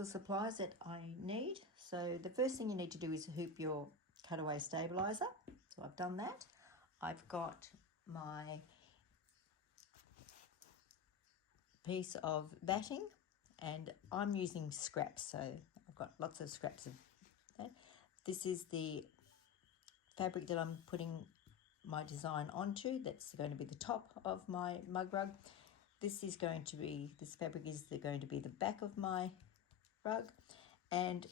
the supplies that I need. So the first thing you need to do is hoop your cutaway stabilizer. So I've done that. I've got my piece of batting, and I'm using scraps, so I've got lots of scraps of that. This is the fabric that I'm putting my design onto. That's going to be the top of my mug rug. This fabric is going to be the back of my rug. And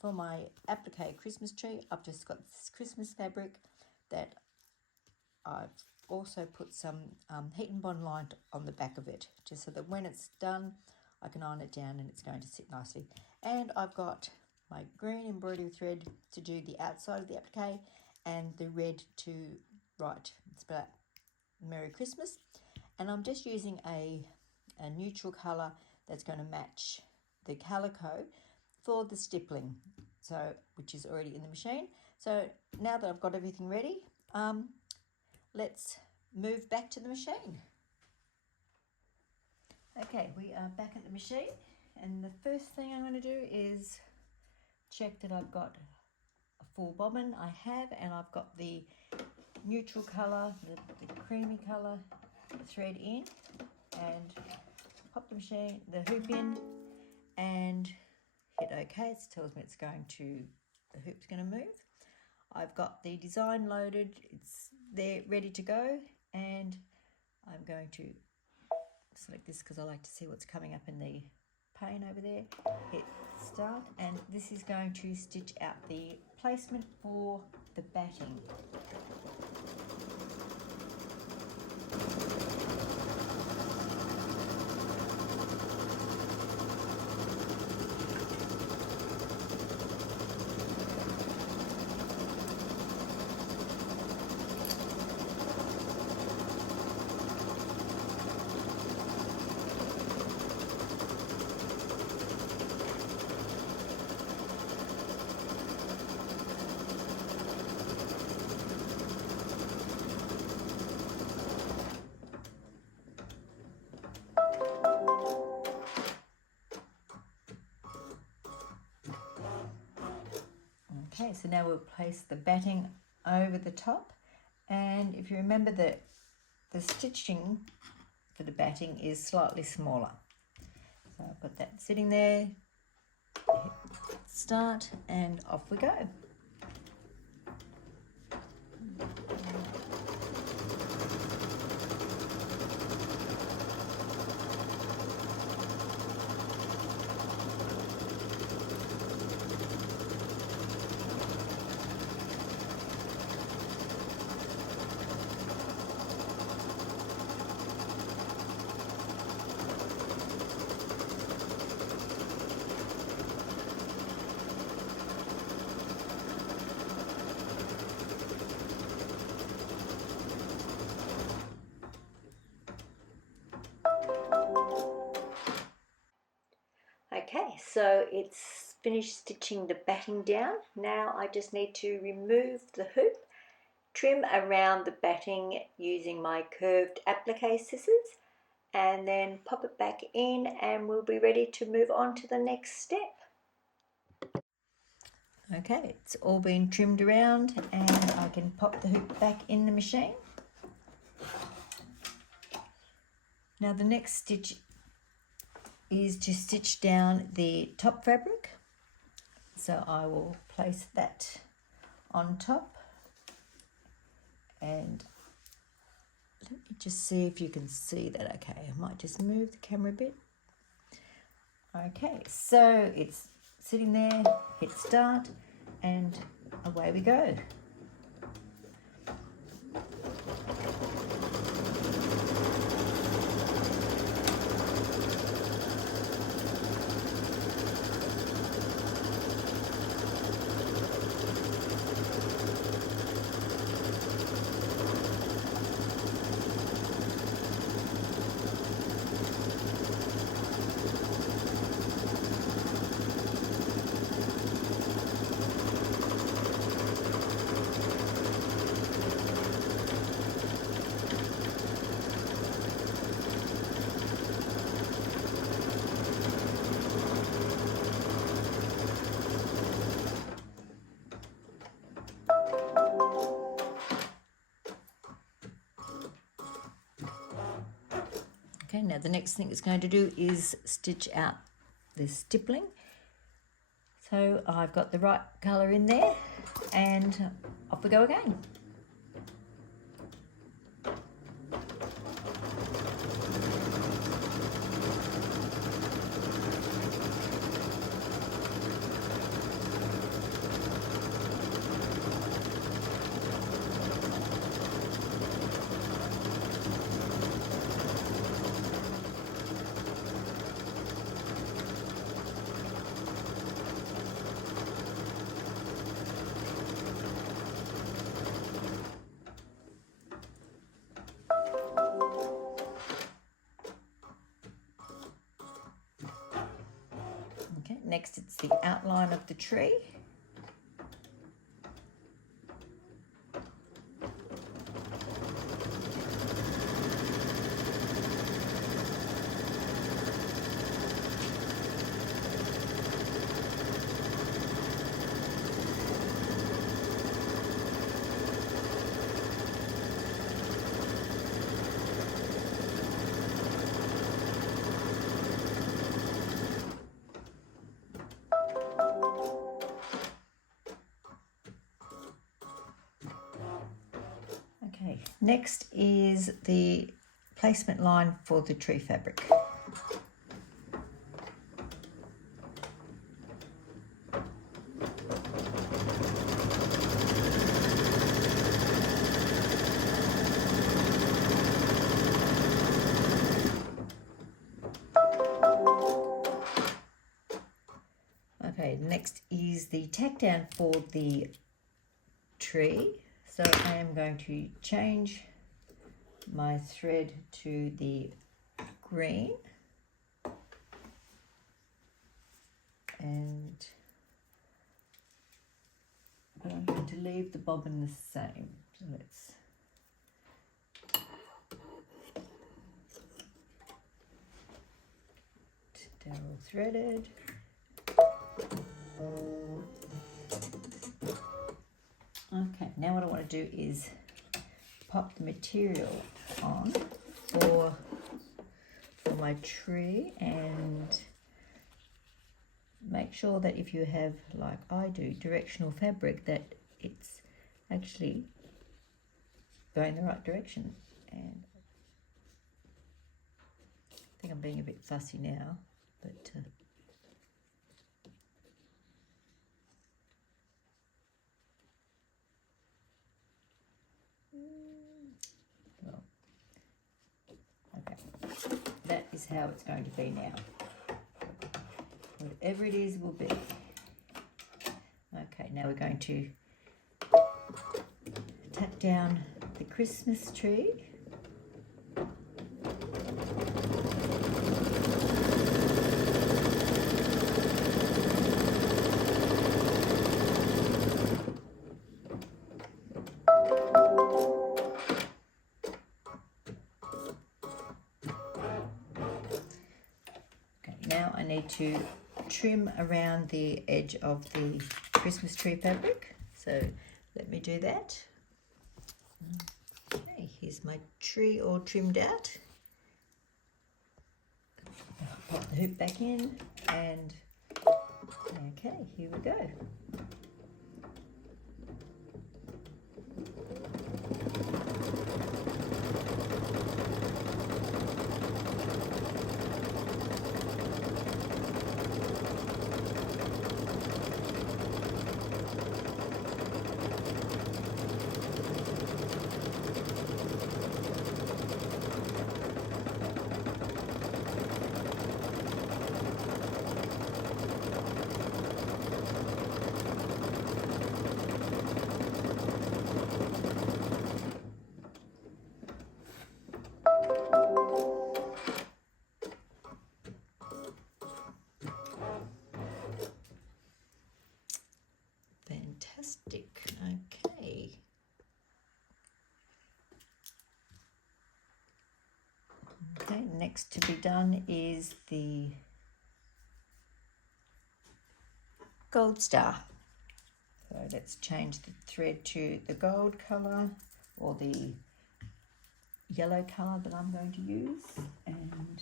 for my applique Christmas tree, I've just got this Christmas fabric that I've also put some heat and bond line on the back of it, just so that when it's done I can iron it down and it's going to sit nicely. And I've got my green embroidery thread to do the outside of the applique, and the red to write Merry Christmas. And I'm just using a neutral colour that's going to match the calico for the stippling, which is already in the machine. So now that I've got everything ready, let's move back to the machine. Okay, we are back at the machine, and the first thing I'm going to do is check that I've got a full bobbin. I have, and I've got the neutral colour, the creamy colour thread in, and pop the hoop in, and hit OK. It tells me the hoop's going to move. I've got the design loaded, it's there ready to go, and I'm going to select this because I like to see what's coming up in the pane over there. Hit start, and this is going to stitch out the placement for the batting. Okay, so now we'll place the batting over the top, and if you remember that the stitching for the batting is slightly smaller. So I'll put that sitting there, hit start, and off we go. Okay, so it's finished stitching the batting down. Now I just need to remove the hoop, trim around the batting using my curved applique scissors, and then pop it back in, and we'll be ready to move on to the next step. Okay, it's all been trimmed around, and I can pop the hoop back in the machine. Now the next stitch is to stitch down the top fabric. So I will place that on top, and let me just see if you can see that okay. I might just move the camera a bit. Okay, so it's sitting there, hit start, and away we go. Now the next thing it's going to do is stitch out this stippling. So I've got the right colour in there, and off we go again. Okay, next it's the outline of the tree. Okay, next is the placement line for the tree fabric. Okay, next is the tack down for the tree. So I am going to change my thread to the green, but I'm going to leave the bobbin the same. So let's double threaded. Okay, now what I want to do is pop the material on for my tree, and make sure that if you have, like I do, directional fabric, that it's actually going the right direction. And I think I'm being a bit fussy now, but well, okay, that is how it's going to be now. Whatever it is will be. Okay, now we're going to tack down the Christmas tree. Now I need to trim around the edge of the Christmas tree fabric, so let me do that. Okay, here's my tree all trimmed out. Pop the hoop back in, and okay, here we go. Fantastic. Okay. Okay, next to be done is the gold star. So let's change the thread to the gold colour, or the yellow colour that I'm going to use, and And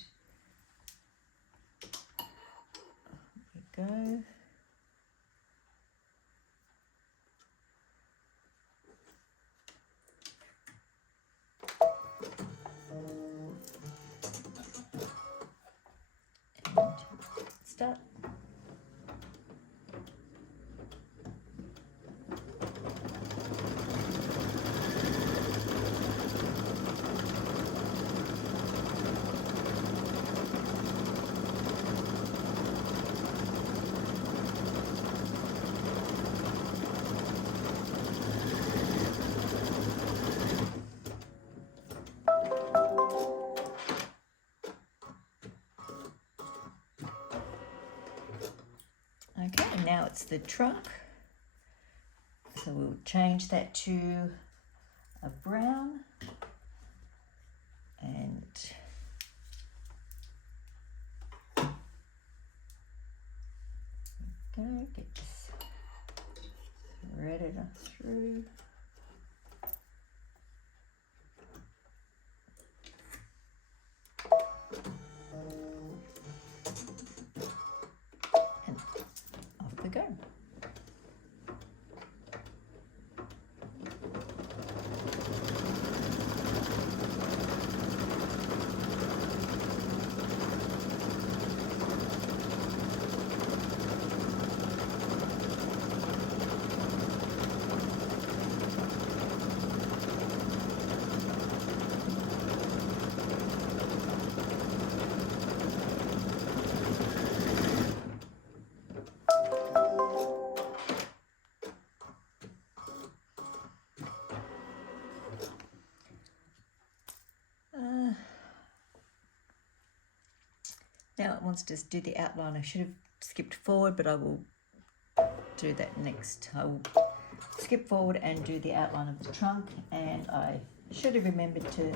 there we go. And start. Okay, now it's the trunk. So we'll change that to a brown and go get this threaded through. And off we go. Now it wants to do the outline. I should have skipped forward, but I will do that next. I will skip forward and do the outline of the trunk, and I should have remembered to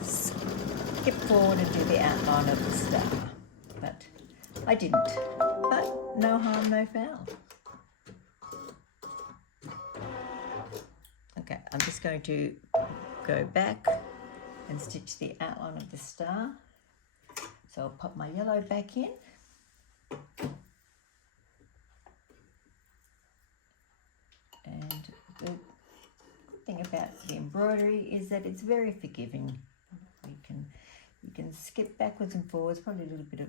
skip forward and do the outline of the star, but I didn't. But no harm, no foul. Okay, I'm just going to go back and stitch the outline of the star. So I'll pop my yellow back in. And the good thing about the embroidery is that it's very forgiving. You can skip backwards and forwards, probably a little bit of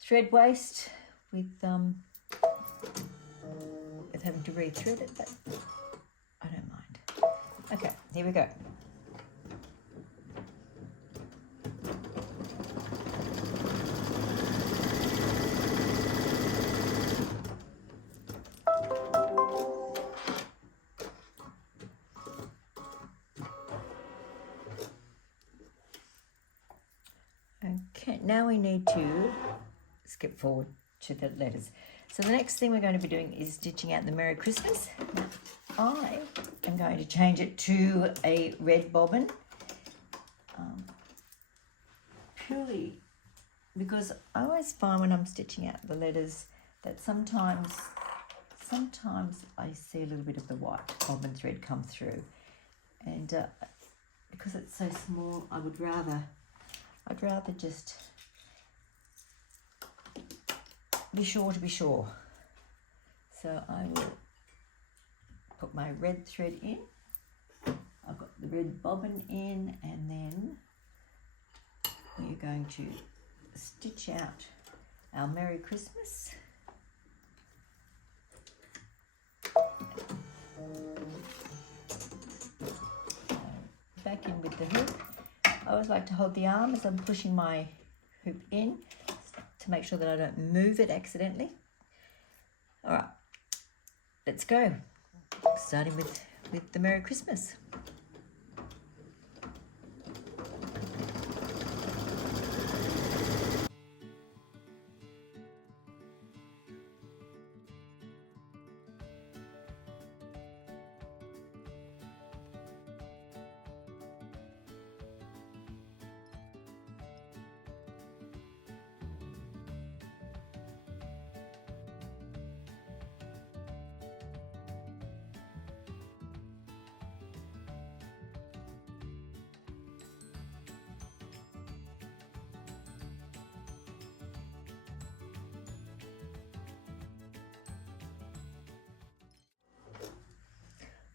thread waste with having to re-thread it, but I don't mind. Okay, here we go. Okay, now we need to skip forward to the letters. So the next thing we're going to be doing is stitching out the Merry Christmas. Now, I am going to change it to a red bobbin, purely because I always find when I'm stitching out the letters that sometimes I see a little bit of the white bobbin thread come through, and because it's so small, I'd rather just be sure to be sure. So I will put my red thread in. I've got the red bobbin in, and then we're going to stitch out our Merry Christmas. Back in with the hoop. I always like to hold the arm as I'm pushing my hoop in to make sure that I don't move it accidentally. All right, let's go. Starting with the Merry Christmas.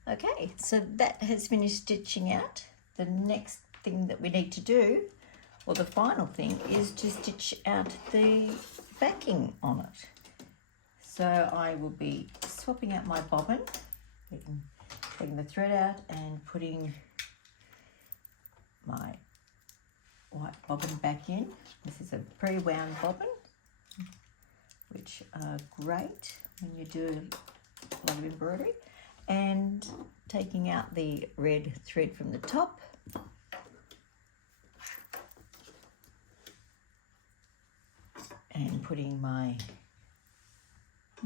Okay, so that has finished stitching out. The next thing that we need to do, or the final thing, is to stitch out the backing on it. So I will be swapping out my bobbin, taking the thread out and putting my white bobbin back in. This is a pre-wound bobbin, which are great when you do a lot of embroidery. And taking out the red thread from the top. And putting my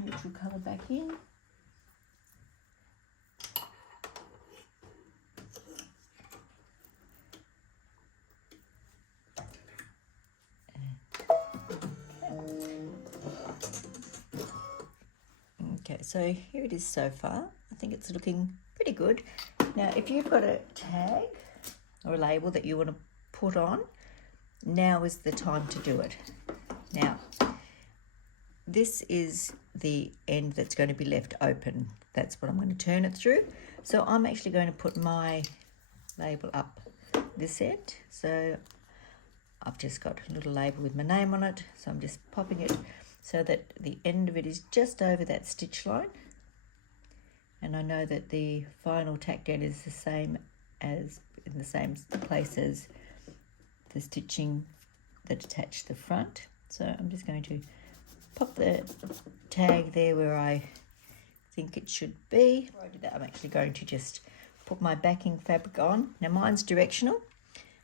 neutral colour back in. Okay, so here it is so far. I think it's looking pretty good. Now, if you've got a tag or a label that you want to put on, now is the time to do it. Now, this is the end that's going to be left open. That's what I'm going to turn it through. So I'm actually going to put my label up this end. So I've just got a little label with my name on it. So I'm just popping it so that the end of it is just over that stitch line. And I know that the final tack down is the same as, in the same place as the stitching that attached the front. So I'm just going to pop the tag there where I think it should be. Before I do that, I'm actually going to just put my backing fabric on. Now mine's directional,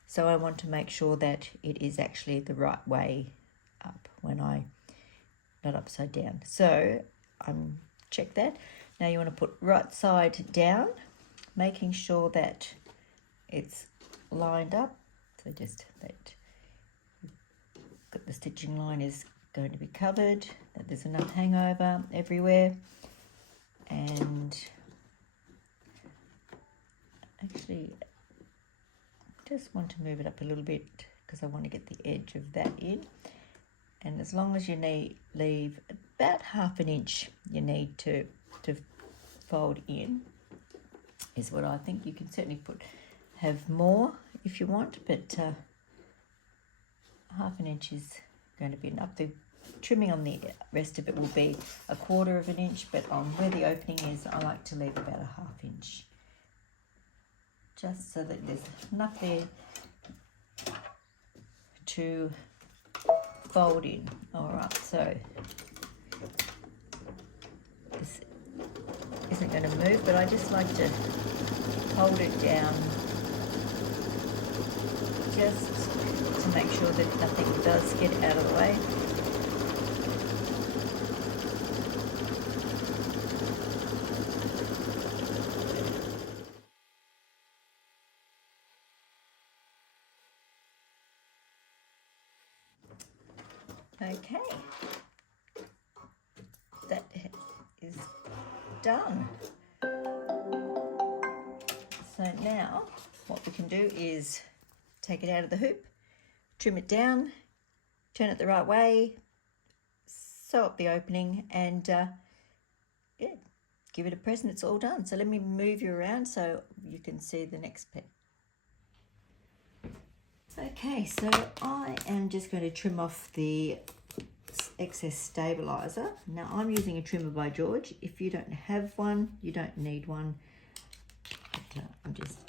so I want to make sure that it is actually the right way up when I, not upside down. So check that. Now you want to put right side down, making sure that it's lined up. So just that the stitching line is going to be covered, that there's enough hangover everywhere. And actually just want to move it up a little bit because I want to get the edge of that in. And as long as you leave about ½ an inch, you need to fold in, is what I think. You can certainly have more if you want, but ½ an inch is going to be enough. The trimming on the rest of it will be ¼ inch, but on where the opening is, I like to leave about ½ inch, just so that there's enough there to fold in. All right, so this isn't going to move, but I just like to hold it down just to make sure that nothing does get out of the way. Okay, that is done. So now what we can do is take it out of the hoop, trim it down, turn it the right way, sew up the opening, and yeah, give it a press and it's all done. So let me move you around so you can see the next bit. Okay, so I am just going to trim off the excess stabilizer. Now I'm using a trimmer by George. If you don't have one, you don't need one. But, I'm just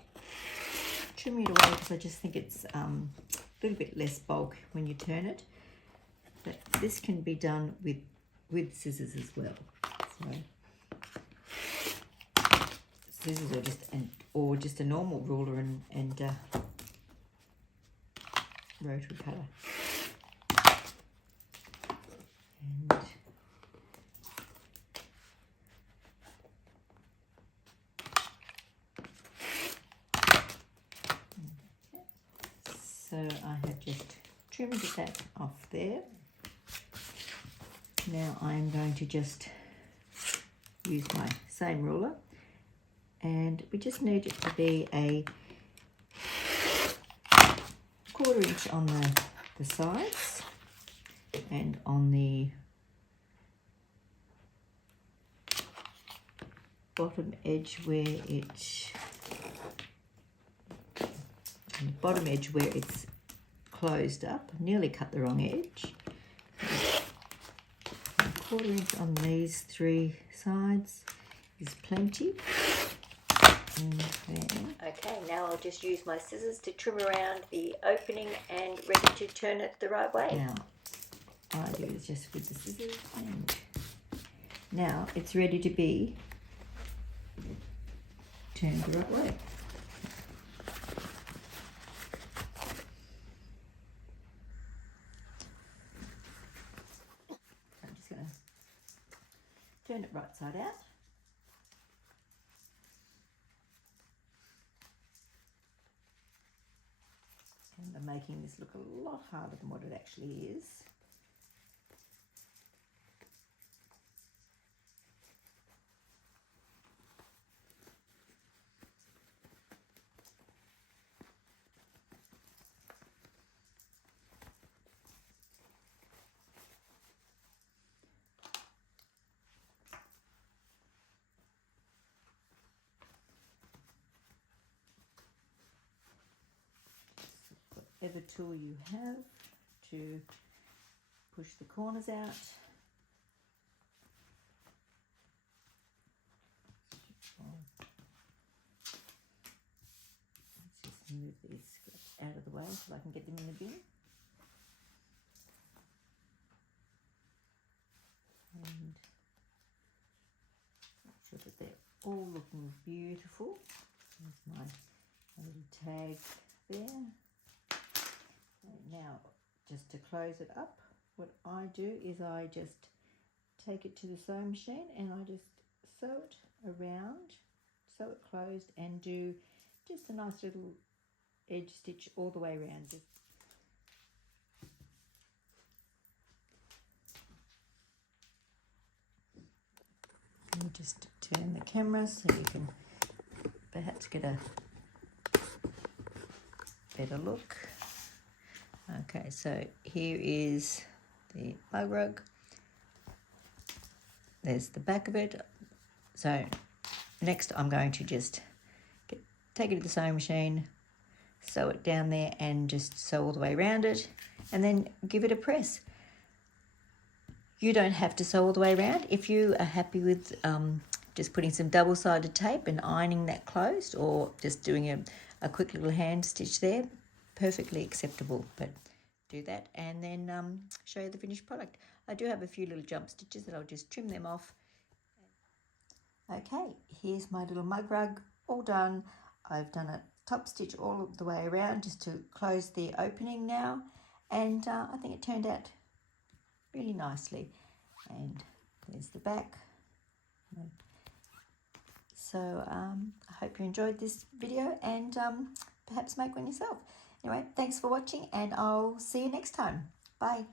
trimming it away because I just think it's a little bit less bulk when you turn it. But this can be done with scissors as well. So scissors or just a normal ruler and rotary cutter. And so I have just trimmed that off there. Now I'm going to just use my same ruler, and we just need it to be a ¼ inch on the sides and on the bottom edge where it's closed up. I nearly cut the wrong edge. 1/4 inch on these 3 sides is plenty. Okay, now I'll just use my scissors to trim around the opening and ready to turn it the right way. Now, I do is just with the scissors, and now it's ready to be turned the right way. I'm just going to turn it right side out. And I'm making this look a lot harder than what it actually is. Whatever tool you have to push the corners out. Let's just move these scraps out of the way so I can get them in the bin. And make sure that they're all looking beautiful. There's my little tag there. Now, just to close it up, what I do is I just take it to the sewing machine and I just sew it around, sew it closed, and do just a nice little edge stitch all the way around. Let me just turn the camera so you can perhaps get a better look. Okay, so here is the mug rug. There's the back of it. So next I'm going to just take it to the sewing machine, sew it down there and just sew all the way around it, and then give it a press. You don't have to sew all the way around. If you are happy with just putting some double-sided tape and ironing that closed, or just doing a quick little hand stitch there, perfectly acceptable. But do that and then show you the finished product. I do have a few little jump stitches that I'll just trim them off. Okay, here's my little mug rug all done. I've done a top stitch all the way around just to close the opening now, and I think it turned out really nicely. And there's the back. So I hope you enjoyed this video, and perhaps make one yourself. Anyway, thanks for watching, and I'll see you next time. Bye.